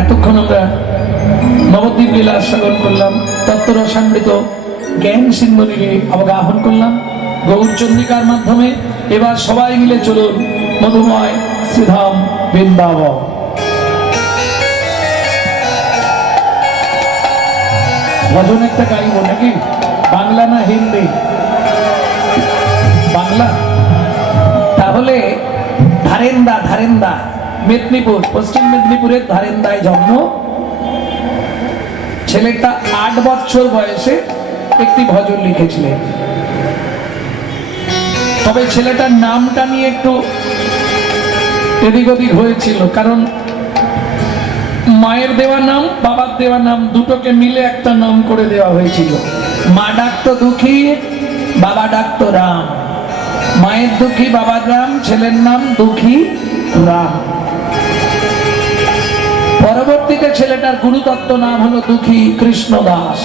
এতক্ষণ আমরা নবদ্বীপ লীলা শ্রবণ করলাম, তত্ত্বরসামৃত জ্ঞান সিন্ধুনিকে অবগাহন করলাম গৌরচন্দ্রিকার মাধ্যমে। এবার সবাই মিলে চলুন মধুময় শ্রীধাম বৃন্দাবন। ভজন একটা গাইব নাকি? বাংলা না হিন্দি? বাংলা। তাহলে ধারেন্দা মেদিনীপুর, পশ্চিম মেদিনীপুরের ধারেন্দায় জন্ম। ছেলেটা 8 বছর বয়সে একটি ভজন লিখেছিলেন। তবে ছেলেটার নামটা নিয়ে একটু এদিক ওদিক হয়েছিল, কারণ মায়ের দেওয়া নাম বাবার দেওয়া নাম দুটোকে মিলে একটা নাম করে দেওয়া হয়েছিল। মা ডাকতো দুঃখী, বাবা ডাকতো রাম। মায়ের দুঃখী, বাবার রাম, ছেলের নাম দুঃখী রাম। পরবর্তীতে ছেলেটার গুরুতত্ত্ব নাম হলো দুঃখী কৃষ্ণ দাস।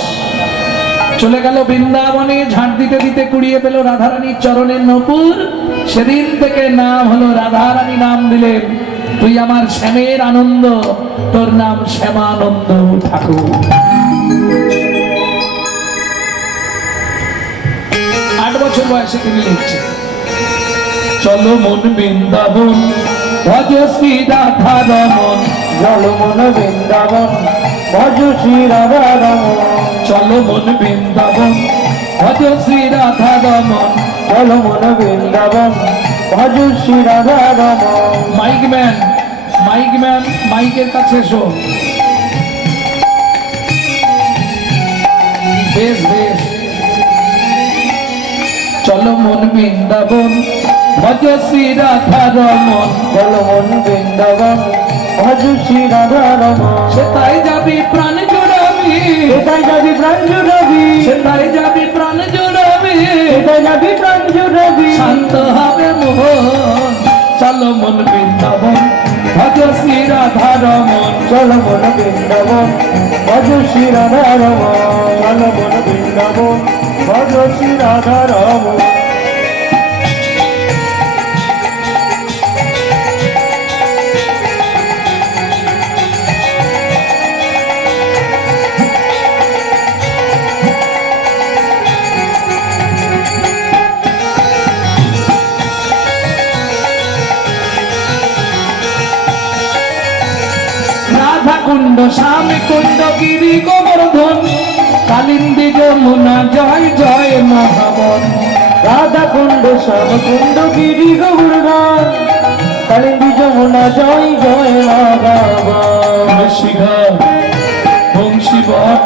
চলে গেল বৃন্দাবনে, ঝাঁট দিতে দিতে কুড়িয়ে পেল রাধারানীর চরণের নূপুর। সেদিন থেকে নাম হলো রাধারানী নাম দিলেন, তুই আমার শ্যামের আনন্দ, তোর নাম শ্যামানন্দ ঠাকুর। 8 বছর বয়সে তিনি লিখছেন, চলো মন বৃন্দাবন ভজ শ্রী রাধা রমন, চলো মন বৃন্দাবন ভজ শ্রী রাধা রমন, চলো মন বৃন্দাবন ভজ শ্রী রাধা রমন, চলো মন বৃন্দাবন ভজ শ্রী রাধা রমন। মাইকম্যান মাইকের কাছে এসো। বেশ বেশ, চলো মন বৃন্দাবন ভজ শ্রী রাধা রমন, চলো মন বৃন্দাবন ভজ শ্রী রাধা রমন। সেটাই যাবি প্রাণ জুড়াবি, সেটাই যাবি প্রাণ জুড়াবি, সেটাই যাবি প্রাণ জুড়াবি, সেটাই যাবি প্রাণ জুড়াবি। শান্ত হবে মোহন, চলো মন বৃন্দাবন ভজ শ্রী রাধা রমন, চলো মন বৃন্দাবন ভজ শ্রী রাধা রমন, চলো মন বৃন্দাবন ভজ শ্রী রাধা রমন। রাধা কুণ্ড স্বামী কুণ্ড গিরি গোবর্ধন, কালিন্দী যমুনা জয় জয় মহাবন। রাধা কুণ্ড শ্যাম কুণ্ড গিরি গোবর্ধন, কালিন্দী যমুনা জয় জয় রাধাবন। শিঘার বংশীবট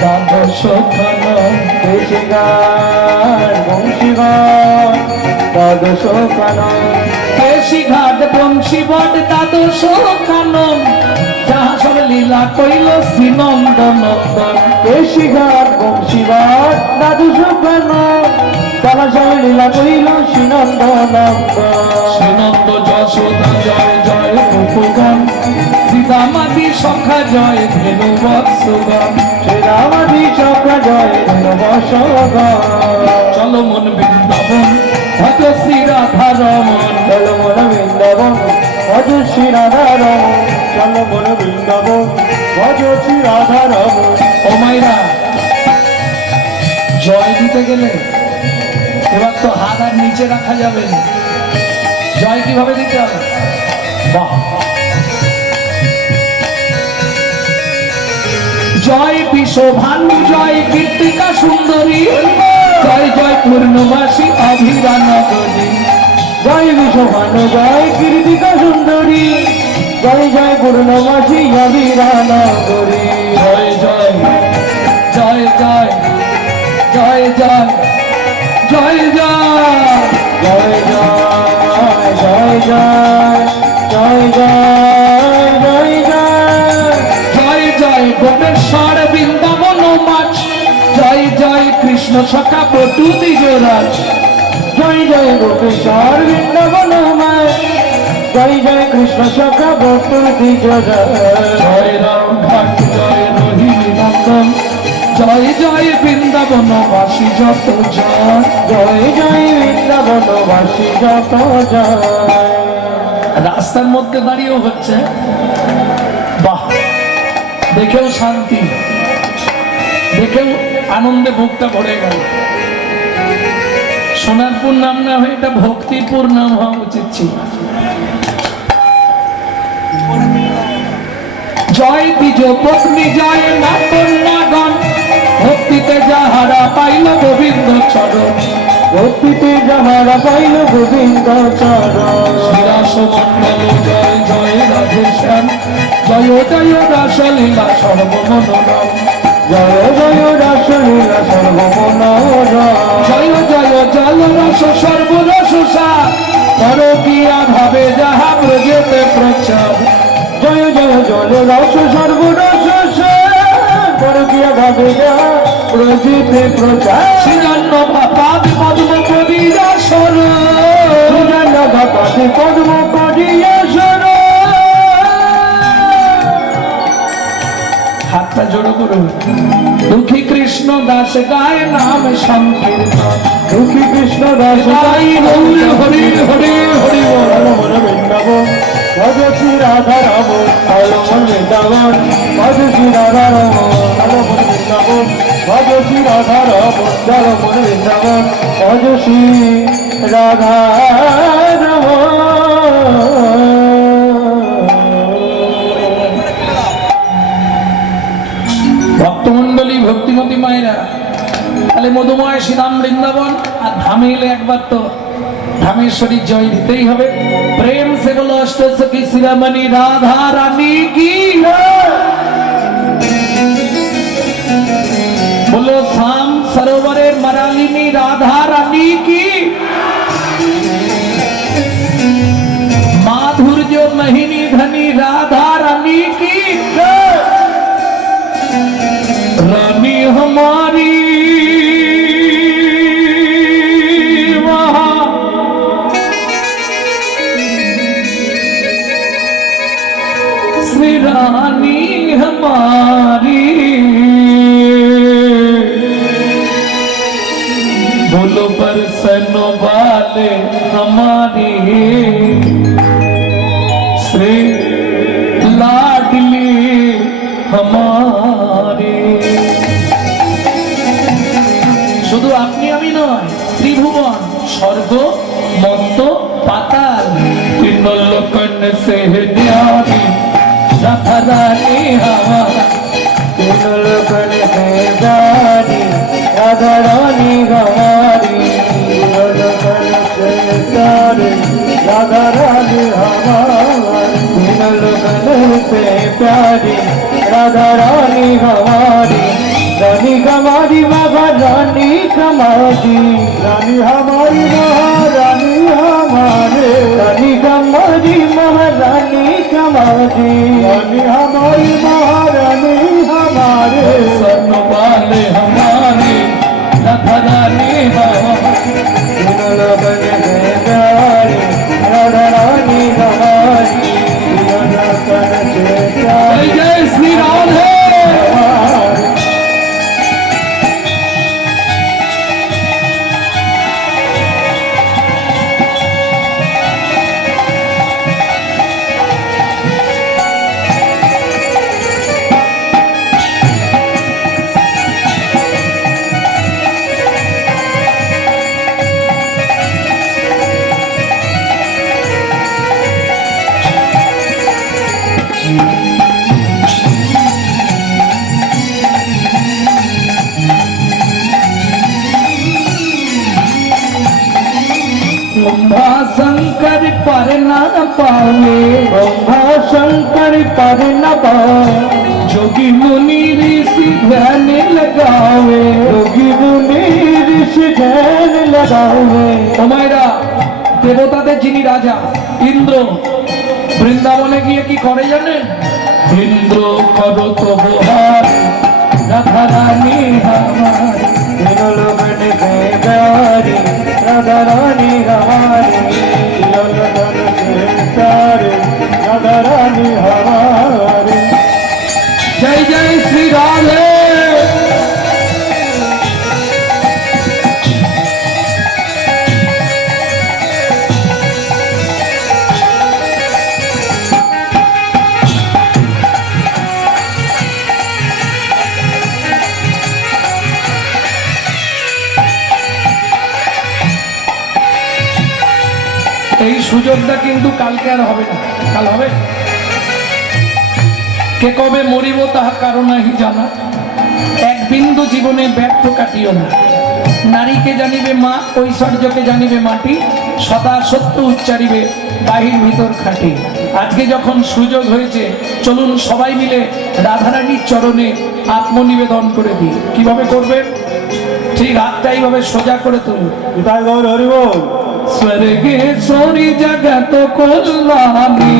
দ্বাদশ কানন, দেশিঘাট বংশীঘাট দ্বাদশ কানন, কেশিঘাট বংশীবট দ্বাদশ কানন, যাহা সব লীলা কইল শ্রীনন্দ নন্দন। দেশিঘাট বংশীঘাট দ্বাদশ কানন, তারা সব লীলা কইল শ্রীনন্দ নন্দন। শ্রীনন্দ যশোদা জয় জয় গোপগণ, শ্রীরামাদি সখা জয় ধেনু বৎসগণ। শ্রীরামাদি সখা জয় বৎসগণ। চলো মন বৃন্দাবন ভজ শ্রী রাধা রমন, চলো মন বৃন্দাবন ভজ শ্রী রাধা রমন, চলো মন বৃন্দাবন ভজ শ্রী রাধা রমন। ও মাইরা, জয় দিতে গেলে এবার তো হাত আর নিচে রাখা যাবে না। জয় কিভাবে দিতে হবে? বাহ, জয় বিশ্বভানু জয় কীর্তিকা সুন্দরী, জয় জয় পূর্ণবাসী অভিরা নগরী। জয় বিশ্বভানু জয় কীর্তিকা সুন্দরী, জয় জয় পূর্ণমাসী অবিরা নগরী। জয় জয় জয় জয় জয় জয় জয় জয় জয় জয় জয় জয় জয় জয় জয় জয় জয় জয় গোপেশ্বর বৃন্দাবন মাছ, জয় জয় কৃষ্ণ সখা পটু দ্বিজরাজ। জয় জয় গোপেশ্বর বৃন্দাবন মায়, জয় জয় কৃষ্ণ সখা বটু দ্বিজরাজ। জয় রাম ঘাট জয় রোহিণী নন্দন, জয় জয় বৃন্দাবনবাসী যত জয়। জয় জয় বৃন্দাবনবাসী যত জয়। রাস্তার মধ্যে দাঁড়িয়েও হচ্ছে। বাহ, দেখেও শান্তি, দেখেও আনন্দে বুকটা ভরে গেল। সোনারপুর নাম না হয়ে এটা ভক্তিপুর নাম হওয়া উচিত ছিল। জয় দ্বিজ পত্নী জয় না কন্যাগণ, ভক্তিতে যাহারা পাইল গোবিন্দ চরণ, ভক্তিতে যাহারা পাইল গোবিন্দ চরণ। শ্রীরাস মন্ডল জয় জয় রাধে শ্যাম, জয় জয় রাসলীলা সর্বমনোরম, জয় জয় রাসলীলা সর্বমনোরম। জয় জয় জল রস সর্বরস সার, পরকীয়া ভাবে যাহা ব্রজেতে প্রচার। জয় জয় জল রস সর্বরস পরকীয়া ভাবে যাহা ব্রজেতে প্রচার। শ্রীজন্য ভাপাদ পদ্ম করিয়া সর, সুজান ভাপাদি পদ্ম করিয়া সর। হাতটা জোড়ো করুন। দুঃখী কৃষ্ণ দাস গায় নাম সংকীর্তন, দুঃখী কৃষ্ণ দাস গাই গৌর হরি হরি হরি বল। মন বৃন্দাবন ভজ শ্রী রাধা রাম, ভালো মন বৃন্দাবন ভজ শ্রী রাধা রাম, ভালো মন বৃন্দাবন ভজ শ্রী রাধা রাম, ভালো মন বৃন্দাবন ভজ শ্রী রাধা রাম। ভক্তমন্ডলী ভক্তিমতী মায়েরা, তাহলে মধুময় শ্রীরাম বৃন্দাবন আর ধামে এলে একবার তো ধামেশ্বরীর জয় দিতেই হবে। প্রেম সে বলো অষ্ট সখী শিরামণি রাধা রানী কি, বলো শাম সরোবরের মারালিনী রাধা রানী কি, माधुर्य महिनी धनी राधा रानी की, रानी हमारी वहाँ श्री रानी हमारी, बोलो बरसन वाले हमारी श्री लाडली हमारी। শুধু আপনি আমি নয়, ত্রিভুবন স্বর্গ মর্ত পাতাল তিন লোকন সে ন্যারি রাধা রানী हमारी, तीन लोकन से प्यारी राधा रानी हमारी, तीन लोकन से प्यारी राधा रानी हमारी, तीन लोकन से प्यारी राधा रानी हमारी। रानी हमारी महारानी हमारी, रानी हमारी महारानी हमारे, रानी हमारी महारानी हमारी, रानी हमारी महारानी हमारे। सन वाले हमारे राधा रानी हमारी, तीन लोकन से प्यारी राधा रानी हमारी, तीन लोकन से प्यारी जय जय श्री राधे। हमारी। ब्रह्मा शंकर पर ना पावे, ब्रह्मा शंकर पर न पाए, जोगी मुनि ऋषि ध्यान लगावे। योगी मुनि ऋषि ध्यान लगावे। তোমায়রা দেবতাদের যিনি রাজা ইন্দ্র, বৃন্দাবনে গিয়ে কি করে জানেন? ইন্দ্র করো তবু হার রাধা রানী हमारी, तीन लोगन से प्यारी राधा रानी हमारी, तीन लोगन से प्यारी राधा रानी हमारी। जय जय श्री राधे। সুযোগটা কিন্তু কালকে আর হবে না, কাল হবে। কে কবে মরিব তাহা কারণ নাহি জানা, এক বিন্দু জীবনে ব্যর্থ কাটিও না। নারীকে জানিবে মা, ঐশ্বর্যকে জানিবে মাটি, সদা সত্য উচ্চারিবে বাহির ভিতর খাঁটি। আজকে যখন সুযোগ হয়েছে, চলুন সবাই মিলে রাধারানীর চরণে আত্মনিবেদন করে দিই। কিভাবে করবেন? ঠিক হাতটা এইভাবে সোজা করে তুলুন। পিতায় গৌর হরিবল। স্বর্গেশ্বরী জগত কল্যাণী,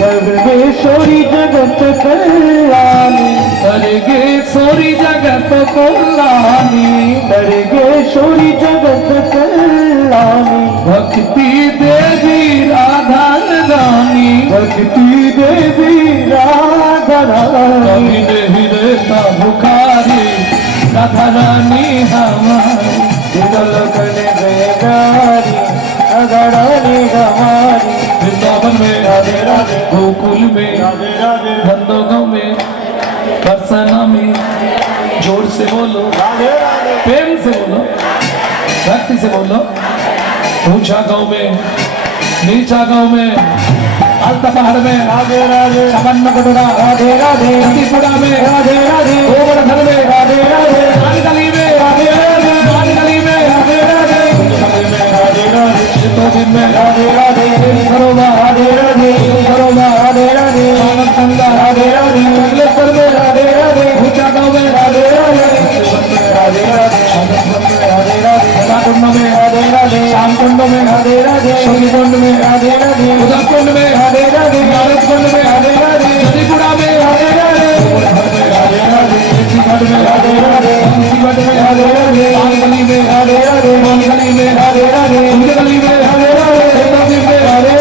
সর্বেশ্বরী জগত কল্যাণী, স্বর্গেশ্বরী জগত কল্যাণী, সর্বেশ্বরী জগত কল্যাণী, ভক্তি দেবী রাধা রানী, ভক্তি দেবী রাধা রানী, হৃদয় বুখারি রাধা রানী हमारी, तिलकन बेगारी राधा रानी हमारी, वृंदावन में राधे राधे, गोकुल में राधे राधे, नंदगांव में बरसाना में, जोर से बोलो, राधे राधे, प्रेम से बोलो, भक्ति से बोलो। ऊंचा गांव में, नीचा गांव में, आलता पहाड़ में, राधे राधे, सामान्य कटोरा, राधे राधे, नदीपुरा में, राधे राधे, गोवर्धन में, राधे राधे, नागली में, राधे राधे, नागली में, राधे राधे, राधे राधे, चित्तौड़गढ़ में, राधे राधे, सरोवर, राधे राधे, सरोवर, राधे राधे, मानवगंगा, राधे राधे, कमलेश्वर में, राधे राधे, ऊंचा गांव में, राधे राधे, राधे राधे, राधे राधे, कुंड में, राधे राधे, श्याम कुंड में, राधे राधे, कुंड में, राधे राधे, उदय कुंड में, राधे राधे, नारद कुंड में, राधे राधे, नदीपुरा में, राधे राधे, राधे राधे, घाट में, राधे राधे, घाट में, राधे राधे, गली में, राधे राधे, गली में, राधे राधे, गली में, राधे राधे, राधे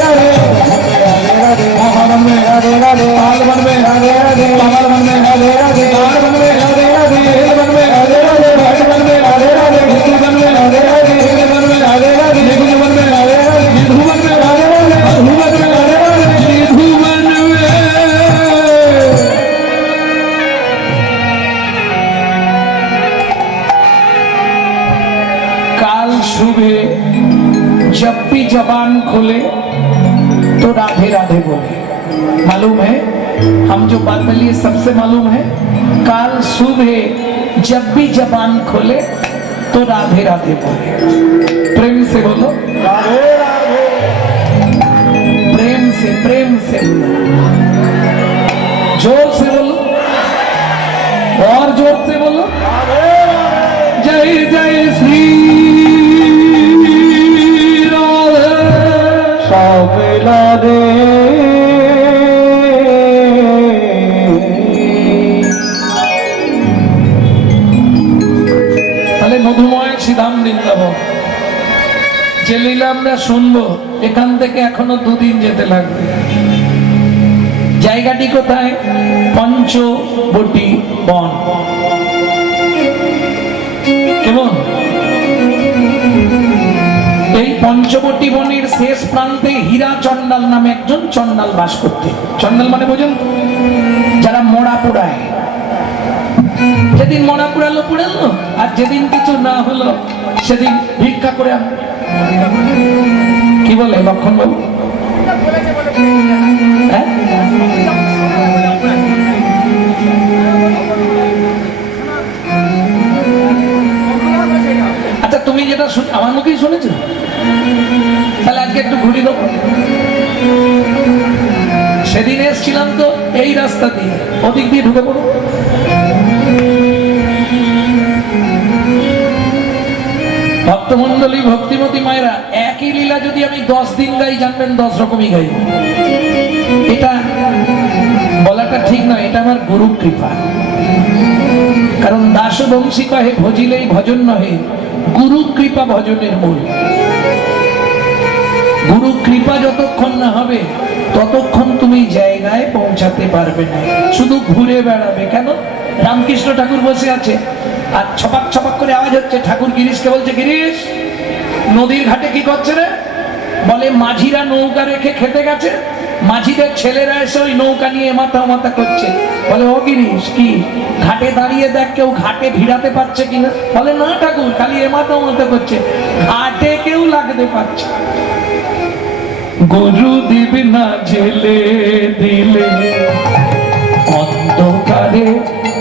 राधे, महावन में, राधे राधे, पालवन में, राधे राधे, पालवन में, राधे राधे, पालवन में, राधे राधे, हेलवन में, राधे राधे, हेलवन में, राधे राधे, हिंदुवन में, राधे राधे, हेलवन में, राधे राधे, निधुवन में, राधे राधे, निधुवन में, राधे राधे, निधुवन में, राधे राधे, निधुवन में। काल सुबह जब भी जबान खोले तो राधे राधे बोले। मालूम है, हम जो बात बोलिए सबसे मालूम है। काल सुबह जब भी जबान खोले तो राधे राधे बोले। प्रेम से बोलो, राधे राधे, प्रेम से बोलो, जोर से बोलो, और जोर से बोलो। जय जय श्री राधे। शामिला दे তাহলে মধুময় শ্রীধাম বৃন্দাবন যে লীলা আমরা শুনবো, এখান থেকে এখনো 2 দিন যেতে লাগবে। জায়গাটি কোথায়? পঞ্চবটী বন। কেমন? এই পঞ্চবটী বনের শেষ প্রান্তে হীরা চন্ডাল নামে একজন চন্ডাল বাস করতে। চন্ডাল মানে বোঝেন তো? যারা মোড়া পোড়ায়। যেদিন মরা পুরালো পুরালো, আর যেদিন কিছু না হলো সেদিন ভিক্ষা করে আন। কি বলে লক্ষণ বাবু? হ্যাঁ? আচ্ছা, তুমি যেটা আমার মুখেই শুনেছো, তাহলে আজকে একটু ঘুরি দেবো। সেদিন এসছিলাম তো এই রাস্তা দিয়ে, ওদিক দিয়ে ঢুকে পড়ো। ভক্তমন্ডলী, ভক্তিমতী মায়েরা, একই লীলা যদি আমি 10 দিন গাই, জানবেন 10 রকমই গাই। এটা বলাটা ঠিক নয়, এটা আমার গুরু কৃপা। কারণ দাসবংশী কহে ভজিলেই ভজন নহে, গুরু কৃপা ভজনের মূল। গুরু কৃপা যতক্ষণ না হবে ততক্ষণ তুমি জায়গায় পৌঁছাতে পারবে না, শুধু ঘুরে বেড়াবে। কেন? রামকৃষ্ণ ঠাকুর বসে আছে আর ছপাক ছপাক করে আওয়াজ হচ্ছে। ঠাকুর গিরিশকে বলছে, গিরিশ নদীর ঘাটে কি করছে রে? বলে মাঝিরা নৌকা রেখে খেতে গেছে, মাঝিদের ছেলেরা এসে ওই নৌকা নিয়ে মাথা মাথা করছে। বলে, ও গিরিশ কি ঘাটে দাঁড়িয়ে দেখ কেউ ঘাটে ভিড়াতে পারছে কিনা? বলে, না ঠাকুর, খালি এমাথা মাথা করছে, ঘাটে কেউ লাগতে পারছে। গুরুদেব না জেলে দিলে অন্ধকারে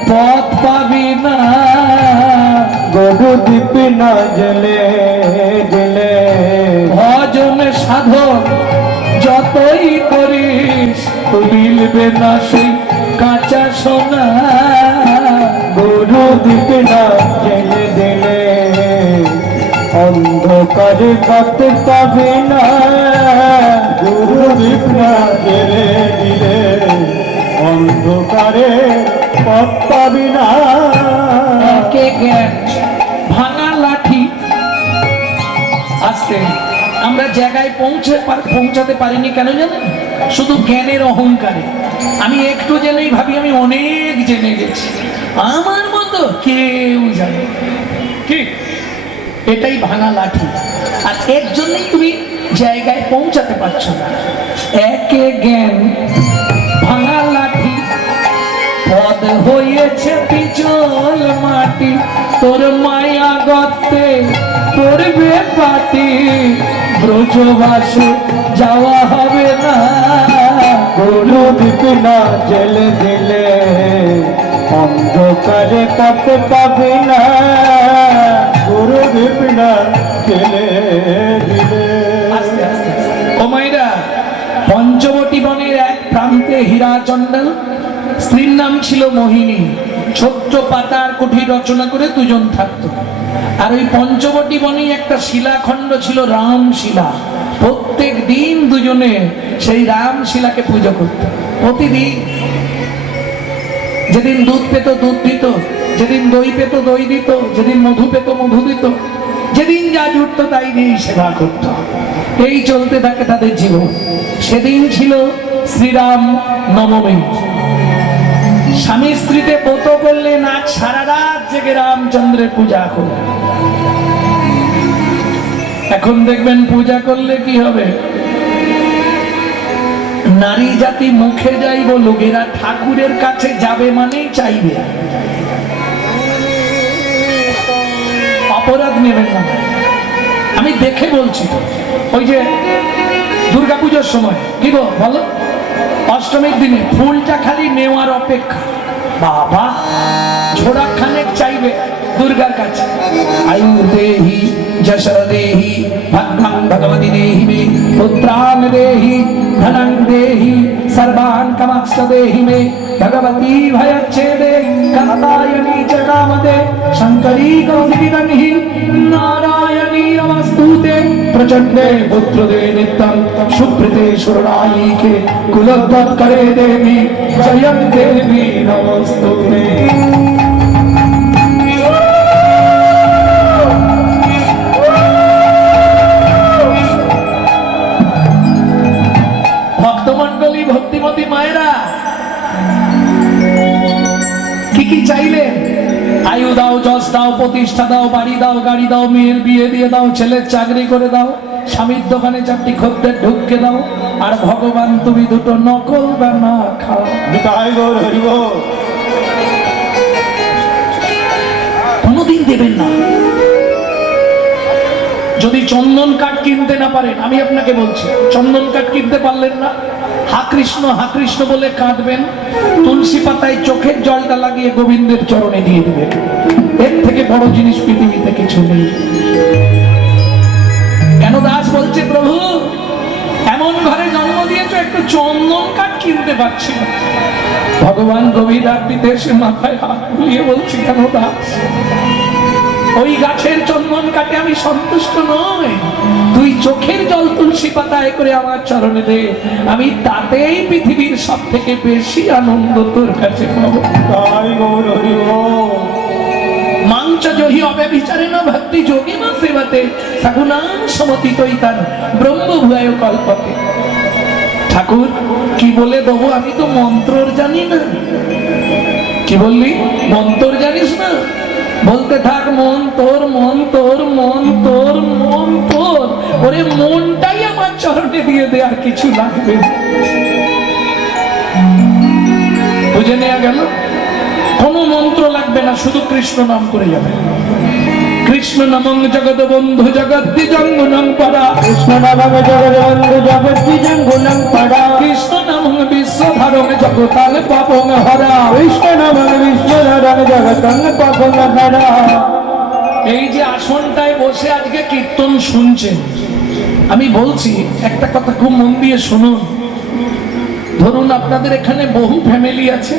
পথ পাবি না। গুরুদীপ না জেলে দিলে ভজন সাধন যতই করিস মিলবে না সেই কাঁচা সোনা। গুরুদীপ না জেলে দিলে অন্ধকারে পথ পাবে না। গুরুদীপ না জেলে দিলে অন্ধকারে পথ পাবি না। একে জ্ঞান ভাঙা লাঠি। আসতে আমরা জায়গায় পৌঁছাতে পারিনি কেন জানেন? শুধু জ্ঞানের অহংকারে। আমি একটু জেনেই ভাবি আমি অনেক জেনে গেছি, আমার মতো কেউ জানে ঠিক। এটাই ভাঙা লাঠি। আর এর জন্যই তুমি জায়গায় পৌঁছাতে পারছো না। একে জ্ঞান ভাঙা লাঠি, পদ হয়েছে পিছল মাটি, তোর মায়া গর্তে করবে পাটি, ব্রজবাসে যাওয়া হবে না। গুরুদীপ না জেলে দিলে অন্ধকারে পথ পাবে না। গুরুদীপ না জেলে দিলে। আস্তে আস্তে ও মাইরা, পঞ্চবটী বনের এক প্রান্তে হীরাচণ্ডাল, স্ত্রীর নাম ছিল মোহিনী। ছোট্ট পাতার কুঠি রচনা করে দুজন থাকতো। আর ওই পঞ্চবটী বনে একটা শিলাখণ্ড ছিল রামশিলা। প্রত্যেক দিন দুজনে সেই রামশিলাকে পুজো করত। প্রতিদিন যেদিন দুধ পেত দুধ দিত, যেদিন দই পেত দই দিত, যেদিন মধু পেত মধু দিত, যেদিন যা জুটতো তাই দিয়ে সেবা করত। এই চলতে থাকে তাদের জীবন। সেদিন ছিল শ্রীরাম নবমী। স্বামী স্ত্রীতে ব্রত করলে না সারা রাত জেগে রামচন্দ্রের পূজা করে। এখন দেখবেন পূজা করলে কি হবে, নারী জাতি মুখে যাই বলুক, এরা ঠাকুরের কাছে যাবে মানেই চাইবে। অপরাধ নেবেন না, আমি দেখে বলছি। ওই যে দুর্গাপূজার সময় কি গো বলো, অষ্টমীর দিনে ফুলটা খালি নেওয়ার অপেক্ষা। বাবা ঝোড়া খানেক চাইবে দুর্গার কাছে। আয়ু দেহি যশ দেহি ভদ্রং ভগবতী দেহি মে, পুত্রাং দেহি ধনং দেহি সর্বান কামাক্ষ দেহি মে, ভগবতী ভয়চ্ছেদে কাত্যায়নী চ কামদে, শঙ্করী কৌশিকিদংহি নারায়ণী নমস্তুতে, প্রচণ্ডে পুত্রদে নিত্যং সুপ্রীতে সুরনায়িকে, কুলোদ্ধারে দেবী জয়ং দেবী নমস্তুতে। ভক্তমণ্ডলী, ভক্তিমতী মায়েরা কি কি চাইলেন? আয়ু দাও, যশ দাও, প্রতিষ্ঠা দাও, বাড়ি দাও, গাড়ি দাও, মেয়ের বিয়ে দিয়ে দাও, ছেলের চাকরি করে দাও, স্বামীর দোকানে 4টি খদ্দের ঢুকে দাও, আর ভগবান তুমি দুটো নকল বানা খাও। কোনদিন দেবেন না। যদি চন্দন কাঠ কিনতে না পারেন, আমি আপনাকে বলছি, চন্দন কাঠ কিনতে পারলেন না, হা কৃষ্ণ বলে কাঁদবেন, তুলসী পাতায় চোখের জলটা লাগিয়ে গোবিন্দের চরণে দিয়ে দিবেন। এর থেকে বড় জিনিস পৃথিবীতে কিছু নেই। কেন দাস বলছে, প্রভু এমন ঘরে জন্ম দিয়েছ, একটু চন্দন কাঠ কিনতে পারছি না। ভগবান গভীর রাত্রিতে এসে মাথায় হাত বুলিয়ে বলছি, কেন দাস, ওই গাছের চন্দন কাটে আমি সন্তুষ্ট নই, তুই চোখের জল তুলসী পাতায় করে আমার চরণে দে, আমি তাতেই পৃথিবীর সব থেকে বেশি আনন্দ তোর কাছে পাবো। মাঞ্চ জহি অব্যভিচারেণ ভক্তি যোগিনা সেবতে সগুণাং সমতিতৈতান ব্রহ্মভূয়ায় কল্পতে। ঠাকুর কি বলে দেবো, আমি তো মন্ত্রর জানি না। কি বললি, মন্ত্র জানিস না? বলতে থাক, মন তোর, মন তোর, মন তোর, মন তোর। ওরে মনটাই আমার চরণে দিয়ে দে, আর কিছু লাগবে। বুঝে নেওয়া গেল? কোনো মন্ত্র লাগবে না, শুধু কৃষ্ণ নাম করে যাবে। কৃষ্ণ নামং জগৎ বন্ধু জগদ্দিজঙ্গুনং পরা, কৃষ্ণ নামং জগৎবন্ধু জগদ্দিজঙ্গুনং পরা, কৃষ্ণ নামং বিশ্বধারং জগতাল পাপং হরা। কৃষ্ণ নামং বিশ্বধারং জগতং পাপং হরা। এই যে আসনটায় বসে আজকে কীর্তন শুনছেন, আমি বলছি একটা কথা খুব মন দিয়ে শুনুন। ধরুন আপনাদের এখানে বহু ফ্যামিলি আছে,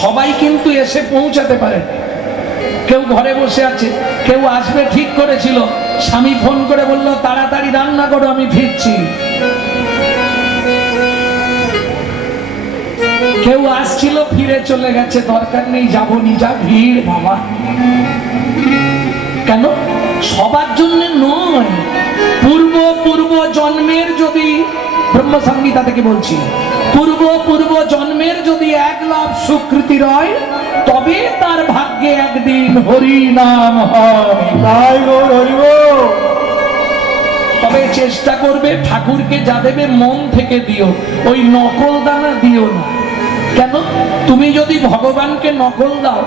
সবাই কিন্তু এসে পৌঁছাতে পারে। কেউ ঘরে বসে আছে, কেউ আসবে ঠিক করেছিল, স্বামী ফোন করে বলল তাড়াতাড়ি রান্না করো আমি ফিরছি। কেউ আসছিল ফিরে চলে গেছে, দরকার নেই যাবনি, যা ভিড় বাবা। কেন? সবার জন্য নয়, পূর্ব জন্মের যদি, ব্রহ্মসংহিতা থেকে বলছি, পূর্ব জন্মের যদি 1 লাখ সুকৃতি রয়, তবে তার ভাগ্যে একদিন হরি নাম হয়। তাই গৌর হরি বল। তবে চেষ্টা করবে ঠাকুরকে যা দেবে মন থেকে দিও, ওই নকল দানা দিও না। কেন? তুমি যদি ভগবানকে নকল দাও,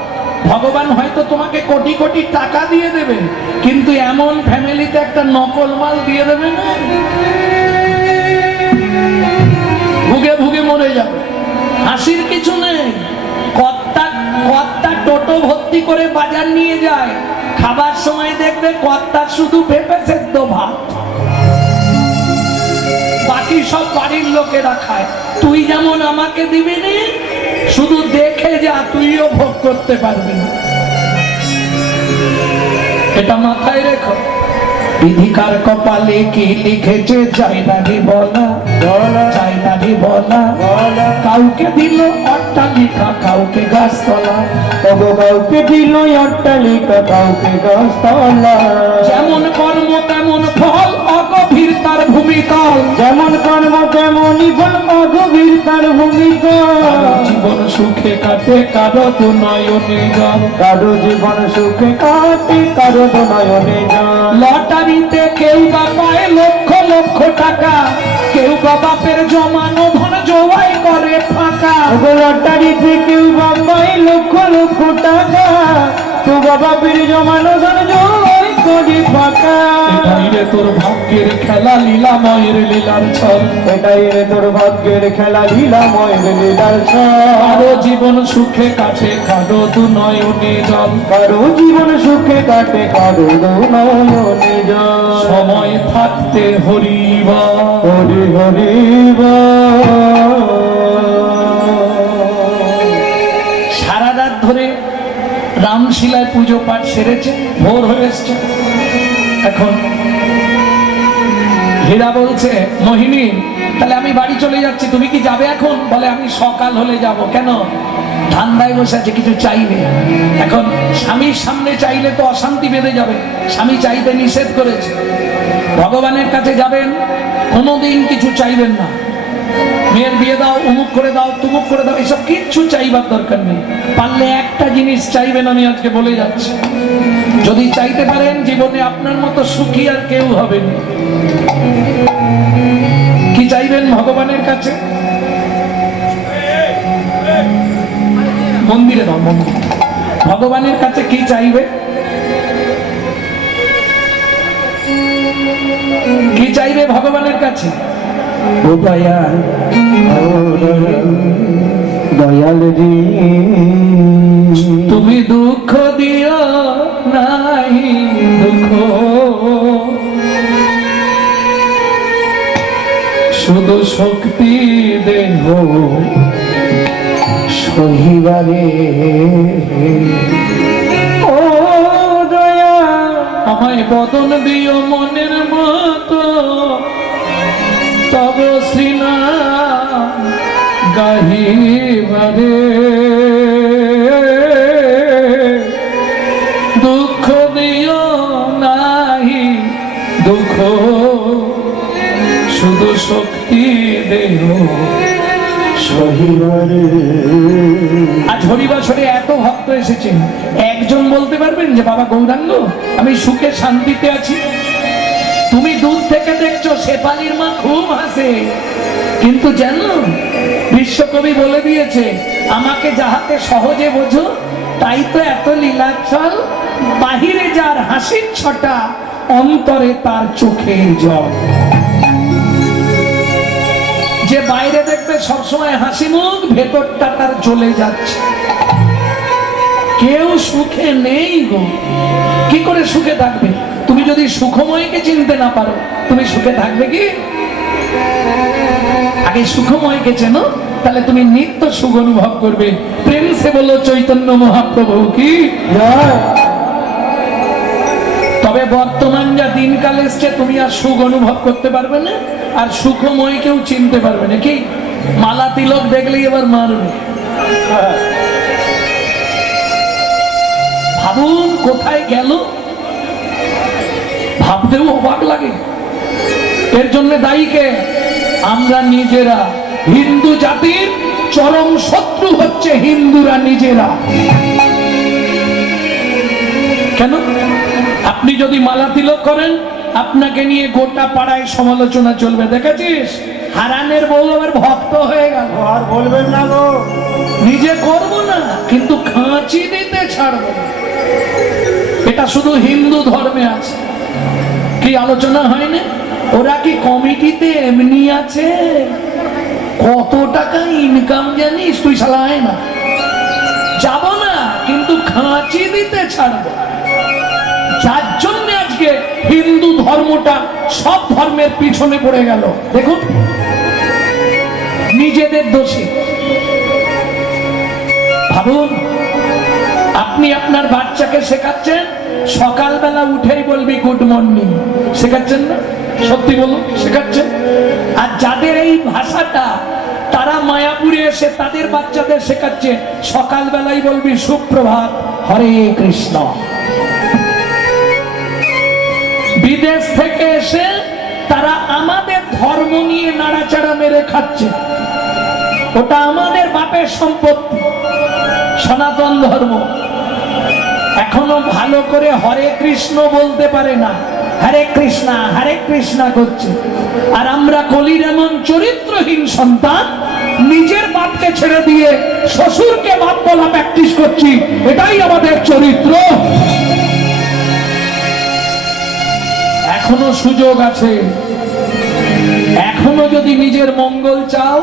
ভগবান হয়তো তোমাকে কোটি কোটি টাকা দিয়ে দেবে, কিন্তু এমন ফ্যামিলিতে একটা নকল মাল দিয়ে দেবে না, ভুগে ভুগে মরে যাবে। হাসির কিছু নেই। কর্তা টোটো ভর্তি করে বাজার নিয়ে যায়, খাবার সময় দেখবে কর্তা শুধু পেঁপে সেদ্ধ ভাত, বাকি সব বাড়ির লোকেরা খায়। তুই যেমন আমাকে দিবি নি, শুধু দেখে যা, তুইও ভোগ করতে পারবি না। এটা মাথায় রেখো। বিধিকার কপালে কি লিখেছে চাই না রে বলা, চাই না রে বলা। কাউকে দিল অট্টালিকা, কাউকে গাছতলা, কাউকে দিল অট্টালিকা, কাউকে গাছতলা। যেমন কর্ম তেমন ফল, অগভীর তার ভূমিতল। যেমন কর্ম তেমনই ফল, অগভীর তার ভূমিতল। জীবন সুখে কাটে কারো তো নয়নে জল, কারো জীবন সুখে কাটে, কারো তো নয়নে জল। লটারিতে কেউ বা পায় লক্ষ লক্ষ টাকা, কেউ বা বাপের জমানো ধন জোয়াই করে ফাঁকা। লটারিতে কেউ বাবাই লক্ষ লক্ষ টাকা, তো বাবা পীর জমানো ধন জয় করি ফাঁকা। এটাই রে তোর ভাগ্যের খেলা, লীলাময়ের লীলার ছল। এটাই রে তোর ভাগ্যের খেলা, লীলাময়ের লীলার ছল। কারো জীবন সুখে কাটে, কারো দু নয়নে জল। কারো জীবন সুখে কাটে, কারো দু নয়নে জল। সময় থাকতে হরিবা, হরি হরি বল। সারা রাত ধরে রামশিলায় পুজো পাঠ সেরেছে, ভোর হয়ে এসছে। এখন হীরা বলছে মোহিনী, তাহলে আমি বাড়ি চলে যাচ্ছি, তুমি কি যাবে এখন? বলে আমি সকাল হলে যাব। কেন? ধান্দায় বসে আছে, কিছু চাইবে। এখন স্বামীর সামনে চাইলে তো অশান্তি বেঁধে যাবে, স্বামী চাইতে নিষেধ করেছে। ভগবানের কাছে যাবেন, কোনোদিন কিছু চাইবেন না। মেয়ের বিয়ে দাও, উমুক করে দাও, তুমুক করে দাও, এসব কিচ্ছু চাইবার দরকার নেই। পারলে একটা জিনিস চাইবেন, আমি আজকে বলে যাচ্ছি। যদি চাইতে পারেন, জীবনে আপনার মতো সুখী আর কেউ হবে না। কি চাইবেন ভগবানের কাছে? মন্দিরে দাও, মন্দির। ভগবানের কাছে কি চাইবে? কি চাইবে ভগবানের কাছে? ও দয়াল, দয়াল জি, তুমি দুঃখ দিও নাই দুঃখ, শুধু শক্তি দেহ সহিবারে। ও দয়া, আমায় বদন দিও মনের মতো, তব শ্রীনা গাহিবারে। দুঃখ দিও নাহি দুঃখ, শুধু শক্তি দেহ সহিবারে। আজ হরিবাসরে এত ভক্ত এসেছেন, একজন বলতে পারবেন যে বাবা গৌরাঙ্গ আমি সুখে শান্তিতে আছি? তুমি দূর থেকে দেখছো, শেফালির মা খুব হাসে, কিন্তু জানো বিশ্বকবি বলে দিয়েছে আমাকে যাহাতে সহজে বোঝো, তাই তো এত লীলাচল। বাহিরে যার হাসির ছটা, অন্তরে তার চোখের জল। যে বাইরে দেখবে সবসময় হাসি মুখ, ভেতরটা তার চলে যাচ্ছে। কেউ সুখে নেই গো। কি করে সুখে থাকবে? তুমি যদি সুখময়কে চিনতে না পারো, তুমি সুখে থাকবে কি? আগে সুখময়কে চেনো, তাহলে তুমি নিত্য সুখ অনুভব করবে। প্রেম সে বলো চৈতন্য মহাপ্রভু কি। তবে বর্তমান যা দিনকাল এসছে, তুমি আর সুখ অনুভব করতে পারবে না, আর সুখময়কেও চিনতে পারবে না। কি মালা তিলক দেখলেই এবার মারবে। ভাবুন কোথায় গেল, ভাবতেও অবাক লাগে। এর জন্য দায়ী কে? আমরা নিজেরা। হিন্দু জাতির চরম শত্রু হচ্ছে হিন্দুরা নিজেরা। কেন? আপনি যদি মালা তিলক করেন, আপনাকে নিয়ে গোটা পাড়ায় সমালোচনা চলবে। দেখেছিস হারানের বউ আবার ভক্ত হয়ে গেল। আর বলবেন না গো। নিজে করব না, কিন্তু খাঁচি দিতে ছাড়ব না। এটা শুধু হিন্দু ধর্মে আছে। কি আলোচনা হয়নি? ওরা কি কমিটিতে এমনি আছে? কত টাকা ইনকাম জানিস তুই? শালায় না যাব না, কিন্তু খাঁচি দিতে ছাড়ব। যার জন্য আজকে হিন্দু ধর্মটা সব ধর্মের পিছনে পড়ে গেল। দেখুন নিজেদের দোষে। ভাবুন, আপনি আপনার বাচ্চাকে শেখাচ্ছেন সকালবেলা উঠেই বলবি গুড মর্নিং, শেখাচ্ছেন না? সত্যি বলুন, শেখাচ্ছেন। আর যাদের এই ভাষাটা, তারা মায়াপুরে এসে তাদের বাচ্চাদের শেখাচ্ছে সকালবেলাই বলবি সুপ্রভাত, হরে কৃষ্ণ। বিদেশ থেকে এসে তারা আমাদের ধর্ম নিয়ে নাড়াচাড়া মেরে খাচ্ছে। ওটা আমাদের বাপের সম্পত্তি, সনাতন ধর্ম। এখনো ভালো করে হরে কৃষ্ণ বলতে পারে না, হরে কৃষ্ণা করছে। আর আমরা কলির এমন চরিত্রহীন সন্তান, নিজের বাপকে ছেড়ে দিয়ে শ্বশুরকে বাপ বলা প্র্যাকটিস করছি। এটাই আমাদের চরিত্র। এখনো সুযোগ আছে। এখনো যদি নিজের মঙ্গল চাও,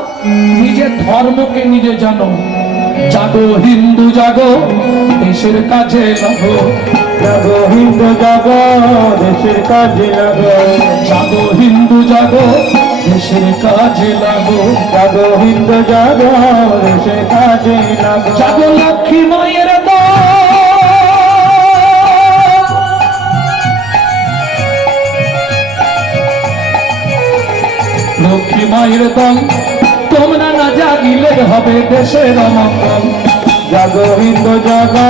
নিজের ধর্মকে নিজে জানো। জাগো হিন্দু জাগো, দেশের কাজে লাগো। জাগো হিন্দু জাগো, দেশের কাজে লাগো। জাগো হিন্দু জাগো, দেশের কাজে লাগো। জাগো হিন্দু জাগো, দেশের কাজে লাগো। জাগো লক্ষ্মী মায়ের লক্ষ্মী মায়ের দল, তোমরা না জাগিলে হবে দেশের অমঙ্গল। জাগো হিন্দু জাগো,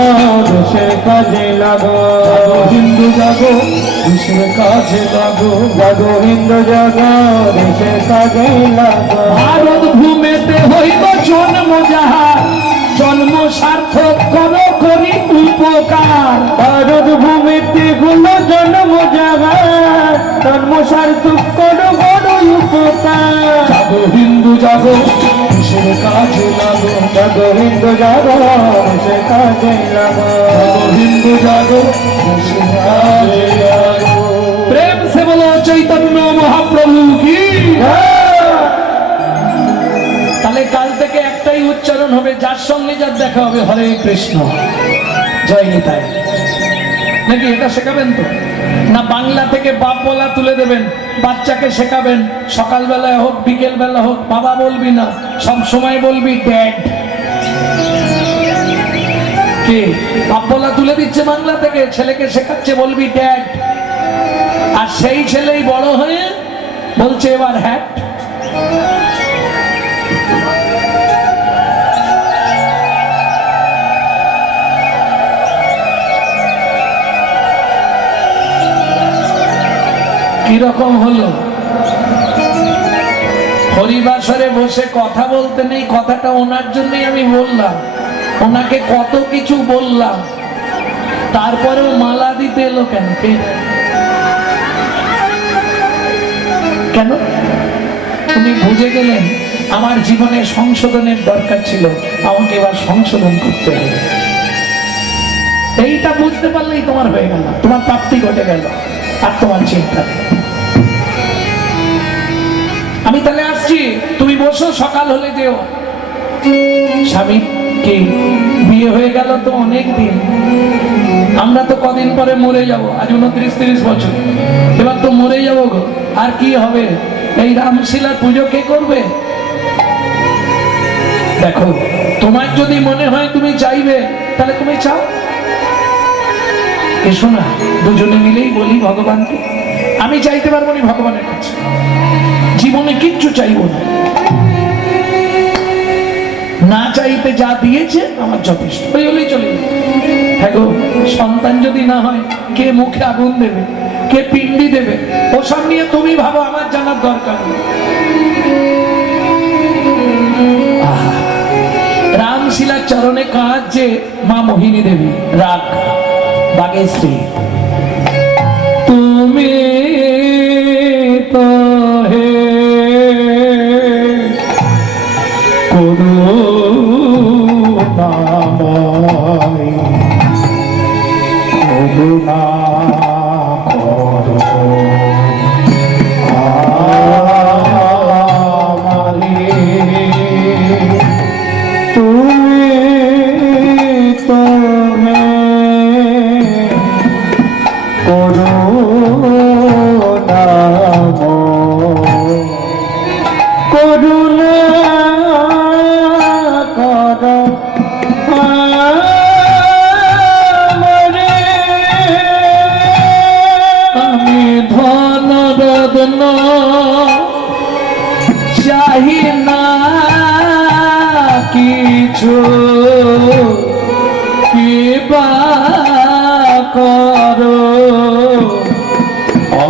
দেশের কাজে লাগো। জাগো হিন্দু জাগো, দেশের কাজে লাগো। জাগো হিন্দু জাগো, দেশের কাজে লাগো। ভারত ভূমিতে হইব জন্ম যাহার, জন্ম সার্থক করো করি উপকার। ভারত ভূমিতে গুলো জন্ম জাগার, জন্ম সার্থক করো বড় উপকার। জাগো হিন্দু জাগো, দেশের কাজে লাগো। জাগো হিন্দু জাগো, দেশের কাজে লাগো। জাগো হিন্দু জাগো, দেশের কাজে লাগো। প্রেম সে বলো চৈতন্য মহাপ্রভু কি। তাহলে কাল থেকে একটাই উচ্চারণ হবে, যার সঙ্গে যার দেখা হবে হরে কৃষ্ণ, জয় নিতাই। নাকি এটা শেখাবেন তো? না বাংলা থেকে বাপ বলা তুলে দেবেন, বাচ্চাকে শেখাবেন সকালবেলায় হোক বিকেল বেলা হোক, বাবা বলবি না, সব সময় বলবি ড্যাড। কে বাপ বলা তুলে দিচ্ছে বাংলা থেকে, ছেলেকে শেখাচ্ছে বলবি ড্যাড। আর সেই ছেলেই বড় হয়ে বলছে এবার হ্যাট। কিরকম হলো? হরিবাসরে বসে কথা বলতে নেই, কথাটা ওনার জন্যই আমি বললাম। ওনাকে কত কিছু বললাম, তারপরেও মালা দিতে এলো কেন? কেন? উনি বুঝে গেলেন আমার জীবনে সংশোধনের দরকার ছিল, আমাকে এবার সংশোধন করতে হবে। এইটা বুঝতে পারলেই তোমার হয়ে গেল, তোমার প্রাপ্তি ঘটে গেল, আর তোমার চিন্তা নেই। আমি তাহলে আসছি, তুমি বসো, সকাল হলে যেও। স্বামী কি বিয়ে হয়ে গেল তো অনেক দিন, আমরা তো কদিন পরে মরে যাব, আজ 29-30 বছর, এবার তো মরে যাবো গো, আর কি হবে? এই রামশিলার পুজো কে করবে? দেখো, তোমার যদি মনে হয় তুমি চাইবে, তাহলে তুমি চাও, এসো না, দুজনে মিলেই বলি ভগবানকে। আমি চাইতে পারবো না ভগবানের কাছে, জীবনে কিচ্ছু চাইবো না, না চাইতে যা দিয়েছে আমার যথেষ্ট, ওই হলেই চলে। হ্যাঁ গো, সন্তান যদি না হয়, কে মুখে আগুন দেবে, কে পিণ্ডি দেবে, ওসব নিয়ে তুমি ভাবো, আমার জানার দরকার নেই। রামশিলার চরণে কাজ যে মা মোহিনী দেবী, রাগ বাগের স্ত্রী, তুমি তো হে করুণাময়, করুণা করো আমারে, তুমি তো হে করুণাময়, করুণা করো আমারে। আমি ধন রত্ন চাহি না কিছু, কৃপা করো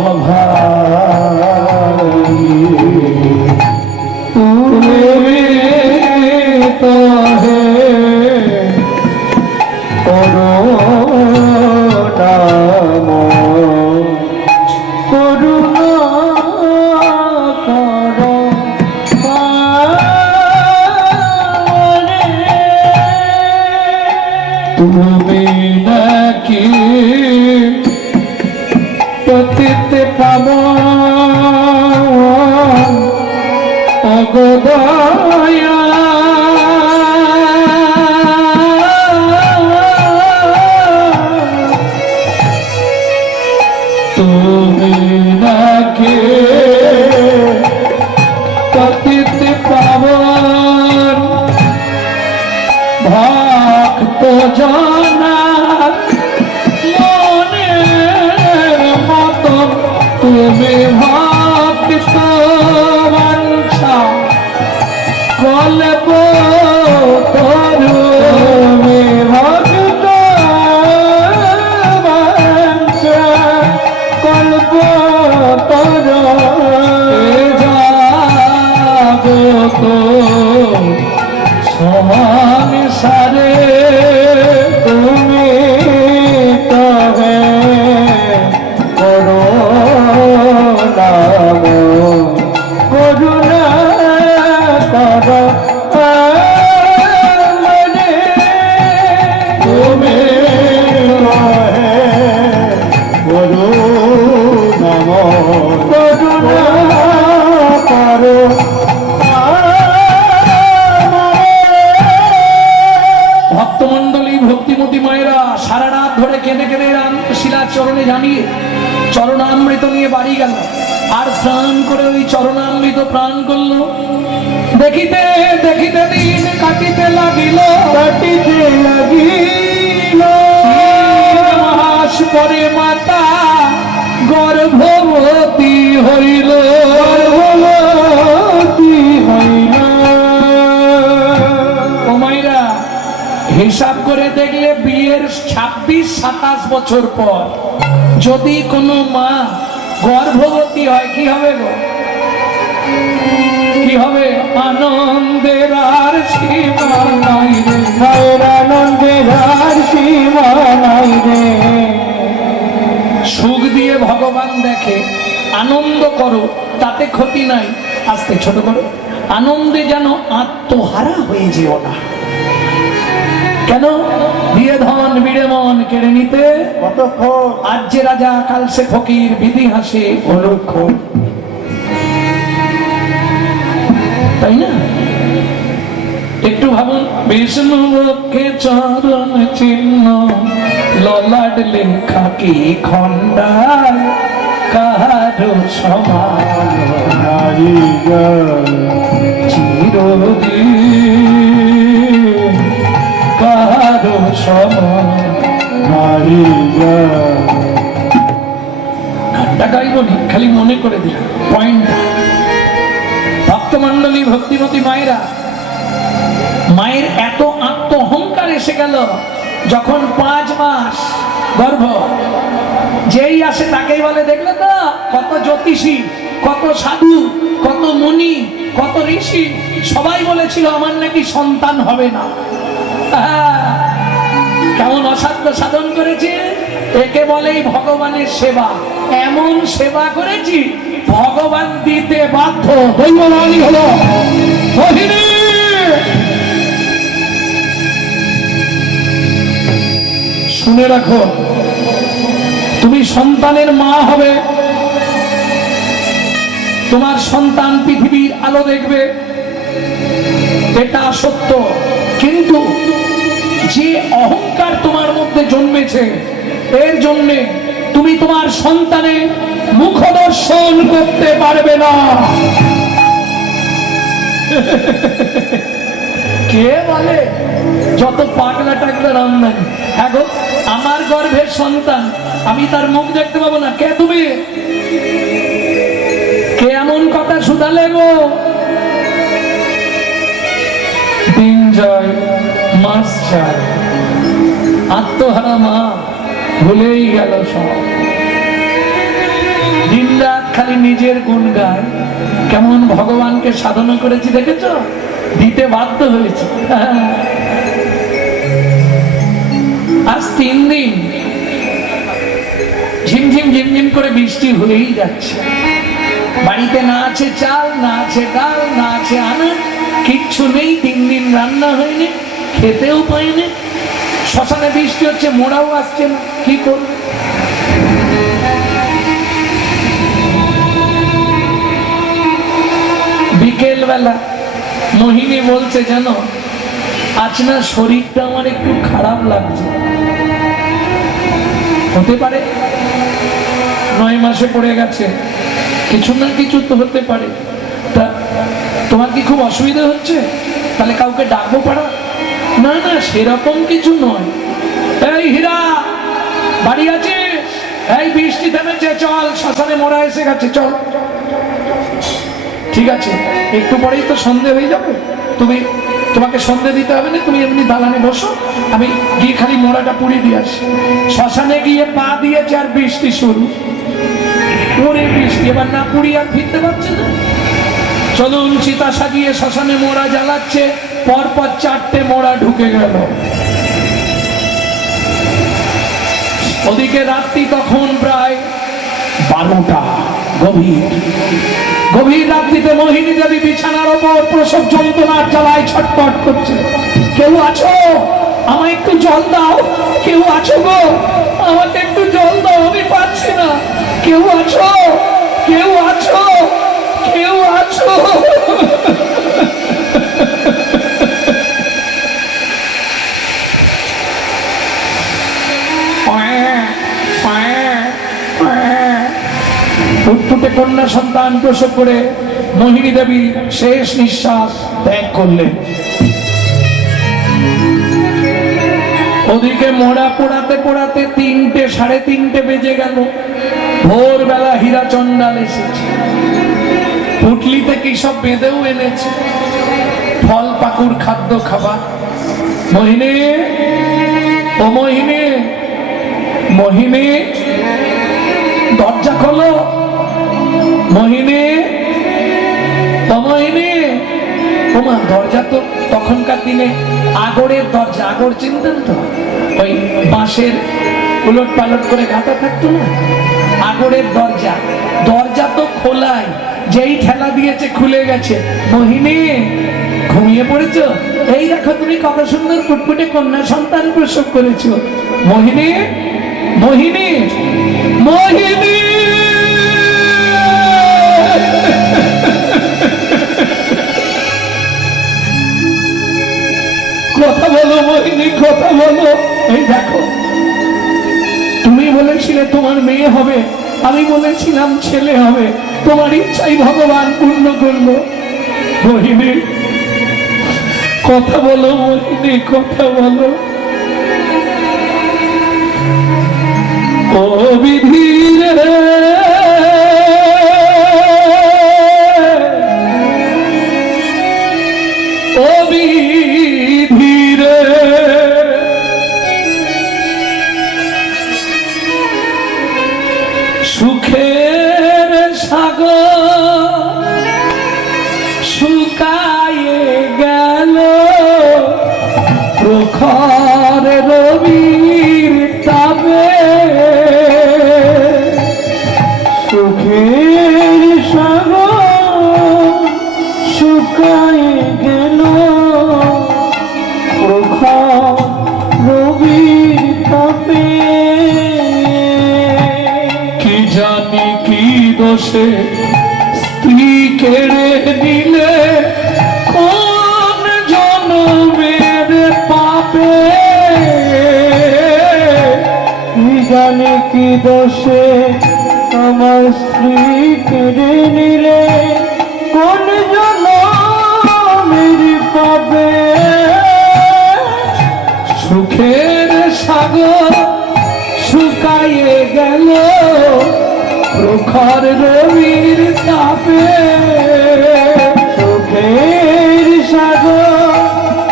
অভাবী, তুমি তো হে করুণাময়, করুণা করো আমারে। তুমি নাকি পতিত পাবন অগদয়া, তুমি নাকি পতিত পাবন ভক্ত জনার মনের মতন, তুমি ভক্ত বাঞ্ছা কল্প তরু, তুমি ভক্ত বাঞ্ছা কল্প তরু, জগত সংসারে তুমি তো হে করুণাময়, করুণা করো আমারে। তুমি তো হে করুণাময়, করুণা করো ভক্তমন্ডলী, ভক্তিমতী মায়েরা সারা রাত ধরে কেঁদে কেঁদে রামশিলার চরণে জানিয়ে চরণামৃত নিয়ে বাড়ি গেল, আর স্নান করে ওই চরণামৃত প্রাণ করলো। দেখিতে দেখিতে দিন কাটিতে লাগিল, কাটিতে লাগিল, মাস পরে মাতা গর্ভবতী হইল, গর্ভবতী হইল। ও মায়েরা, হিসাব করে দেখলে বিয়ের 26-27 বছর পর যদি কোনো মা গর্ভবতী হয়, কি হবে গো? কি হবে? আনন্দের আর সীমা নাই রে, মায়ের আনন্দের আর সীমা নাই রে। সুখ দিয়ে ভগবান দেখে, আনন্দ করো, তাতে ক্ষতি নাই। আস্তে ছোট করো, আনন্দে যেন আত্মহারা হয়ে যেও না। কেন? দিয়ে ধন বিড়ে মন কেড়ে নিতে কতক্ষণ আজ যে রাজা কাল সে ফকির, বিধি হাসে অলক্ষণ। তাই না? একটু ভাবুন, বিষ্ণু বক্ষে চরণ চিহ্ন, ললাট লেখা কি খণ্ডায়, কাহারো সমান নারী চিরদিন, কাহারো সমান নারী গানটা গাইবনি, খালি মনে করে দিলাম পয়েন্টটা। ভক্তমণ্ডলী, ভক্তিমতী মায়েরা, মায়ের এত আত্ম অহংকার এসে গেল যখন 5 মাস গর্ভ, যেই আসে তাকেই বলে, দেখলে তো কত জ্যোতিষী, কত সাধু, কত মুনি, কত ঋষি সবাই বলেছিল আমার নাকি সন্তান হবে না। কেমন অসাধ্য সাধন করেছে, একে বলেই ভগবানের সেবা। এমন সেবা করেছি ভগবান দিতে বাধ্য। দৈববাণী হলো, মোহিনী শুনে রাখো, তুমি সন্তানের মা হবে, তোমার সন্তান পৃথিবীর আলো দেখবে, এটা সত্য। কিন্তু যে অহংকার তোমার মধ্যে জন্মেছে, এর জন্যে তুমি তোমার সন্তানের মুখ দর্শন করতে পারবে না। কে বলে? যত পাগলা টাগলা রামদানি। হ্যাঁ গো, আমার গর্ভের সন্তান, আমি তার মুখ দেখতে পাবো না। কে তুমি? কে এমন কথা শুধালে গো? দিন যায় মাস যায়, আত্মহারা মা ভুলেই গেল সব। দিন রাত খালি নিজের গুণ গায়। কেমন ভগবানকে সাধনা করেছি দেখেছ? দিতে বাধ্য হয়েছে। আজ 3 দিন ঝিমঝিম ঝিমঝিম করে বৃষ্টি হয়েই যাচ্ছে। বাড়িতে না আছে চাল, না আছে ডাল, না আছে আনা, কিচ্ছু নেই। 3 দিন রান্না হয়নি, খেতেও পাইনি। শ্মশানে বৃষ্টি হচ্ছে, মোড়াও আসছে না, কি করবে? বিকেল বেলা মোহিনী বলছে, জানো আজ না শরীরটা আমার একটু খারাপ লাগছে। হতে পারে 9 মাসে পড়ে গেছে, কিছু না কিছু তো হতে পারে। তা তোমার কি খুব অসুবিধা হচ্ছে? তাহলে কাউকে ডাকবো পাড়া? না না, সেরকম কিছু নয়। এই হীরা, বাড়ি আছিস? এই বৃষ্টি থেমেছে, চল, শ্মশানে মরা এসে গেছে, চল। ঠিক আছে, একটু পরেই তো সন্ধে হয়ে যাবে, তোমাকে সন্ধে দিতে হবে না, তুমি এমনি দালানে বসো, আমি গিয়ে খালি মোড়াটা পুড়িয়ে দিয়ে আসি। শ্মশানে গিয়ে পা দিয়েছে আর বৃষ্টি শুরু। ওরে বৃষ্টি, এবার না পুড়িয়ে আর ফিরতে পারছে না। চলুন, চিতা সাজিয়ে শ্মশানে মোড়া জ্বালাচ্ছে, পরপর 4টে মোড়া ঢুকে গেল। ওদিকে রাত্রি তখন প্রায় 12টা। গভীর রাত্রিতে মোহিনী দেবী বিছানার ওপর প্রসব যন্ত্রণার জ্বালায় ছটফট করছে। কেউ আছো? আমায় একটু জল দাও। কেউ আছো গো? আমাকে একটু জল দাও, আমি পাচ্ছি না। কেউ আছো? কেউ আছো? কেউ আছো? ফুটফুটে কন্যা সন্তান প্রসব করে মোহিনী দেবী শেষ নিঃশ্বাস ত্যাগ করলেন। ওদিকে মোড়া পোড়াতে পোড়াতে 3টে, 3:30 বেজে গেল। ভোরবেলা হীরা চন্ডাল এসেছে, পুটলিতে কি সব বেঁধেও এনেছে, ফল পাকুড় খাদ্য খাবার। মোহিনী, ও মোহিনী, মোহিনী, দরজা খোলো। মোহিনী, ও মোহিনী। ওমা, দরজা তো তখনকার দিনে আগরের দরজা, আগর চিনতেন তো, ওই বাঁশের উলট পালট করে গাঁথা থাকতো না, আগরের দরজা। দরজা তো খোলাই, যেই ঠেলা দিয়েছে খুলে গেছে। মোহিনী, ঘুমিয়ে পড়েছো? এই দেখো তুমি কত সুন্দর ফুটফুটে কন্যা সন্তান প্রসব করেছো। মোহিনী, মোহিনী, মোহিনী, কথা বলো মোহিনী, কথা বলো। এই দেখো, তুমি বলেছিলে তোমার মেয়ে হবে, আমি বলেছিলাম ছেলে হবে। তোমার ইচ্ছাই ভগবান পূর্ণ করলো। মোহিনী, কথা বলো মোহিনী, কথা বলো। ও বিধির ও বিধির সুখের সাগর শুকায়ে গেল, প্রখর রবির তাপে। সুখের সাগর শুকায়ে গেল, প্রখর রবির তাপে। কি জানি কি দোষে স্ত্রী কেড়ে নিলে, কোন জনমের পাপে। কি জানি কি দোষে আমার স্ত্রী কেড়ে নিলে, কোন জনমের পাবে। সুখের সাগর শুকায়ে গেল, প্রখর রবির তাপে। সুখের সাগর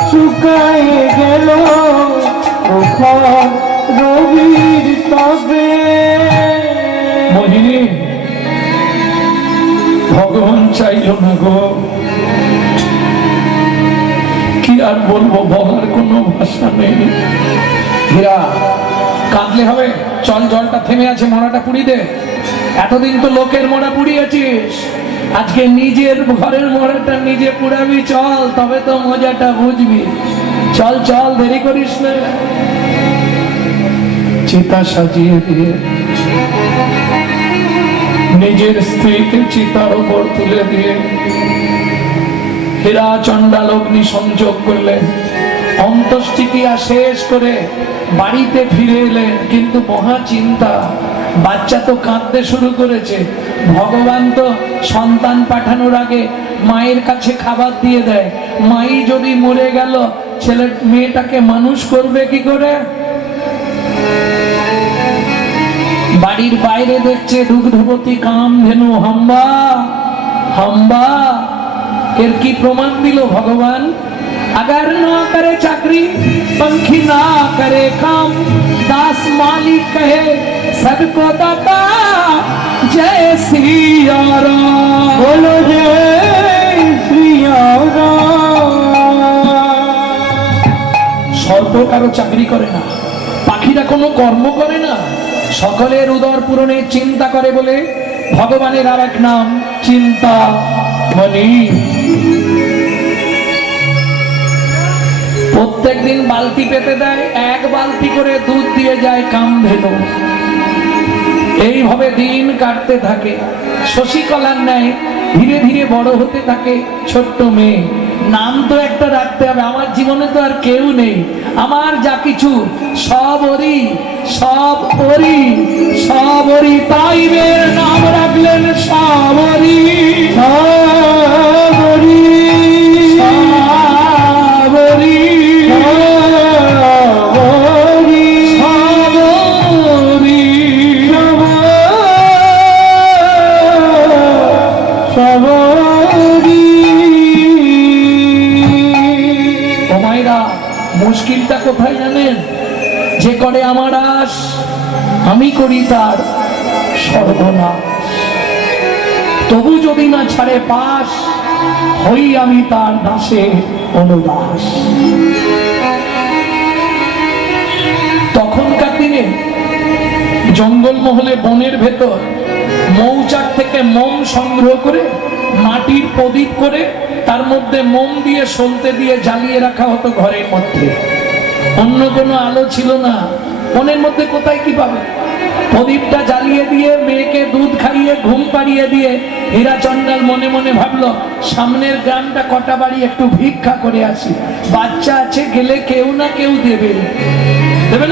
শুকায়ে গেল, প্রখর রবির তাপে। মোহিনী, ভগবান চাইল না গো। কি আর বলবো, বলার কোনো ভাষা নেই। হীরা, কাঁদলে হবে? চল, জলটা থেমে আছে, মরাটা পুড়ি দে। এতদিন তো লোকের মরা পুড়িয়েছিস, আজকে নিজের ঘরের মরাটা নিজে পুড়াবি। চল, তবে তো মজাটা বুঝবি। চল চল, দেরি করিস না। চিতা সাজিয়ে দিয়ে নিজের স্ত্রীকে চিতার উপর তুলে দিয়ে হীরা চণ্ডাল অগ্নি সংযোগ করলেন। অন্ত্যেষ্টিক্রিয়া শেষ করে বাড়িতে ফিরে এলেন, কিন্তু মহা চিন্তা। বাচ্চা তো কাঁদতে শুরু করেছে। ভগবান তো সন্তান পাঠানোর আগে মায়ের কাছে খাবার দিয়ে দেয়। মাই যদি মরে গেল, ছেলে মেয়েটাকে মানুষ করবে কি করে? বাড়ির বাইরে দেখছে দুগ্ধবতী কামধেনু হাম্বা হাম্বা। এর কি প্রমাণ দিল ভগবান? अगर ना करे चाकरी, पंखी ना करे काम, दास मालिक कहे सबको दाता, जय सिया राम। बोलो जय सिया राम। সর্প কারো চাকরি করে না, পাখিরা কোনো কর্ম করে না, সকলের উদর পূরণের চিন্তা করে বলে ভগবানের আর এক নাম চিন্তা মনি। প্রত্যেক দিন বালতি পেতে দেয়, এক বালতি করে দুধ দিয়ে যায় কামধেনু। এইভাবে দিন কাটতে থাকে। শশীকলার ন্যায় ধীরে ধীরে বড় হতে থাকে ছোট্ট মেয়ে। নাম তো একটা রাখতে হবে, আমার জীবনে তো আর কেউ নেই, আমার যা কিছু সব ওরই, সব ওরই, সব ওরই। তাই মেয়ের নাম রাখলেন সাবরী। সাবরী, সাবরী, সাবরী, সাবরী। ও মায়েরা, মুশকিলটা কোথায় জানেন? যে করে আমার আশ, আমি করি তার সর্বনাশ। তবু যদি না ছাড়ে পাশ, হই আমি তার দাসে অনুদাস। তখনকার দিনে জঙ্গলমহলে বনের ভেতর মৌচাক থেকে মোম সংগ্রহ করে মাটির প্রদীপ করে তার মধ্যে মোম দিয়ে সলতে দিয়ে জ্বালিয়ে রাখা হতো ঘরের মধ্যে। অন্য কোনো আলো ছিল না, মনের মধ্যে কোথায় কি পাবে। প্রদীপটা জ্বালিয়ে দিয়ে মেয়েকে দুধ খাইয়ে ঘুম পাড়িয়ে দিয়ে হীরা চন্ডাল মনে মনে ভাবলো সামনের গ্রামটা কটা বাড়ি একটু ভিক্ষা করে আসি, বাচ্চা আছে গেলে কেউ না কেউ দেবে।